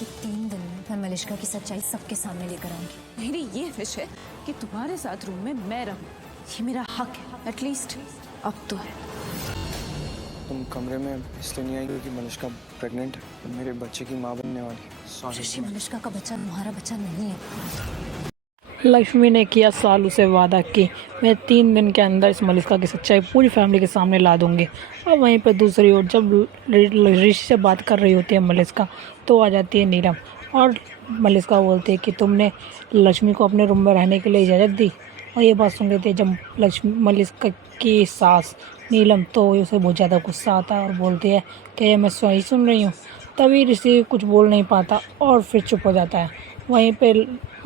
कि 3 दिन में मैं मलिष्का की सच्चाई सबके सामने लेकर आऊंगी। मेरी ये विश है कि तुम्हारे साथ रूम में मैं रहूं। ये मेरा हक है, एटलीस्ट अब तो है। तुम कमरे में इसलिए नहीं आई क्योंकि मलिष्का प्रेग्नेंट है, मेरे बच्चे की माँ बनने वाली है। ऋषि, सॉरी। मलिष्का का बच्चा तुम्हारा बच्चा नहीं है। लक्ष्मी ने किया सालू से वादा कि मैं 3 दिन के अंदर इस मलिष्का की सच्चाई पूरी फैमिली के सामने ला दूंगी। और वहीं पर दूसरी ओर जब ऋषि से बात कर रही होती है मलिष्का, तो आ जाती है नीलम और मलिष्का बोलती है कि तुमने लक्ष्मी को अपने रूम में रहने के लिए इजाज़त दी। और ये बात सुन लेते हैं जब मलिष्का की सास नीलम, तो उसे बहुत ज़्यादा गुस्सा आता है और बोलती है कि मैं सही सुन रही हूँ। तभी ऋषि कुछ बोल नहीं पाता और फिर चुप हो जाता है। वहीं पे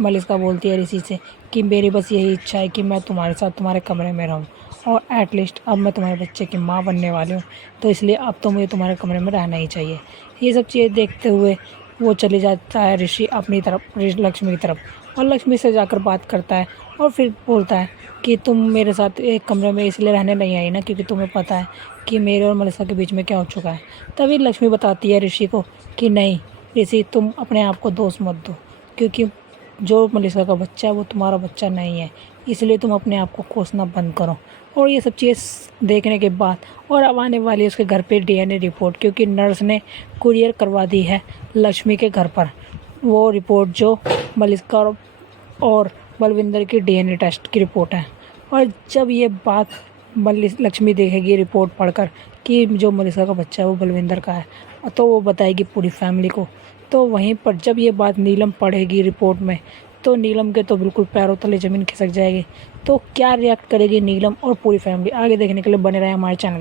मलिष्का बोलती है ऋषि से कि मेरी बस यही इच्छा है कि मैं तुम्हारे साथ तुम्हारे कमरे में रहूं और एटलीस्ट अब मैं तुम्हारे बच्चे की माँ बनने वाली हूँ, तो इसलिए अब तो मुझे तुम्हारे कमरे में रहना ही चाहिए। ये सब चीज़ें देखते हुए वो चले जाता है ऋषि अपनी तरफ, लक्ष्मी की तरफ, और लक्ष्मी से जाकर बात करता है और फिर बोलता है कि तुम मेरे साथ एक कमरे में इसलिए रहने नहीं आई ना क्योंकि तुम्हें पता है कि मेरे और मलिष्का के बीच में क्या हो चुका है। तभी लक्ष्मी बताती है ऋषि को कि नहीं ऋषि, तुम अपने आप को दोष मत दो, क्योंकि जो मलिष्का का बच्चा है वो तुम्हारा बच्चा नहीं है, इसलिए तुम अपने आप को कोसना बंद करो। और ये सब चीज़ देखने के बाद और अब आने वाली है उसके घर पे डीएनए रिपोर्ट, क्योंकि नर्स ने कुरियर करवा दी है लक्ष्मी के घर पर वो रिपोर्ट जो मलिष्का और बलविंदर की डीएनए टेस्ट की रिपोर्ट है। और जब ये बात लक्ष्मी देखेगी रिपोर्ट पढ़कर कि जो मलिष्का का बच्चा है वो बलविंदर का है, तो वो बताएगी पूरी फैमिली को। तो वहीं पर जब ये बात नीलम पढ़ेगी रिपोर्ट में, तो नीलम के तो बिल्कुल पैरों तले ज़मीन खिसक जाएगी। तो क्या रिएक्ट करेगी नीलम और पूरी फैमिली, आगे देखने के लिए बने रहे हमारे चैनल।